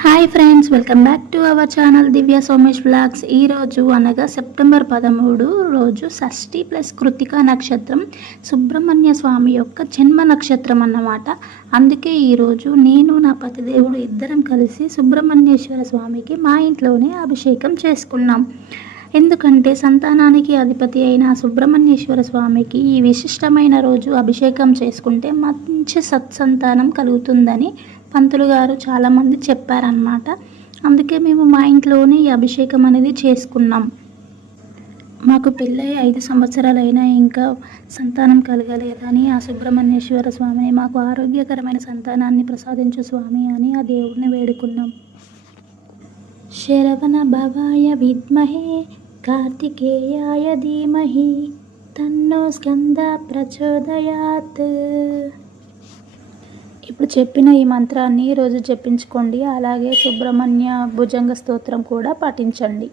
Hi friends welcome back to our channel Divya Somesh vlogs ఈరోజు అనగా September పదమూడు రోజు షష్ఠి ప్లస్ కృతికా నక్షత్రం సుబ్రహ్మణ్య స్వామి యొక్క జన్మ నక్షత్రం అన్నమాట. అందుకే ఈరోజు నేను నా పతిదేవుడు ఇద్దరం కలిసి సుబ్రహ్మణ్యేశ్వర స్వామికి మా ఇంట్లోనే అభిషేకం చేసుకున్నాం. ఎందుకంటే సంతానానికి అధిపతి అయిన సుబ్రహ్మణ్యేశ్వర స్వామికి ఈ విశిష్టమైన రోజు అభిషేకం చేసుకుంటే మంచి సత్సంతానం కలుగుతుందని పంతులు గారు చాలామంది చెప్పారనమాట అందుకే మేము మా ఇంట్లోనే ఈ అభిషేకం అనేది చేసుకున్నాం. మాకు పెళ్ళై ఐదు సంవత్సరాలైనా ఇంకా సంతానం కలగలేదని ఆ సుబ్రహ్మణ్యేశ్వర స్వామిని మాకు ఆరోగ్యకరమైన సంతానాన్ని ప్రసాదించు స్వామి అని ఆ దేవుడిని వేడుకున్నాం. శరవణ భవాయ విద్మహే కార్తికేయాయ ధీమహి తన్నో స్కంద ప్రచోదయాత్. ఇప్పుడు చెప్పిన ఈ మంత్రాన్ని రోజు జపించుకోండి. అలాగే సుబ్రహ్మణ్య భుజంగ స్తోత్రం కూడా పఠించండి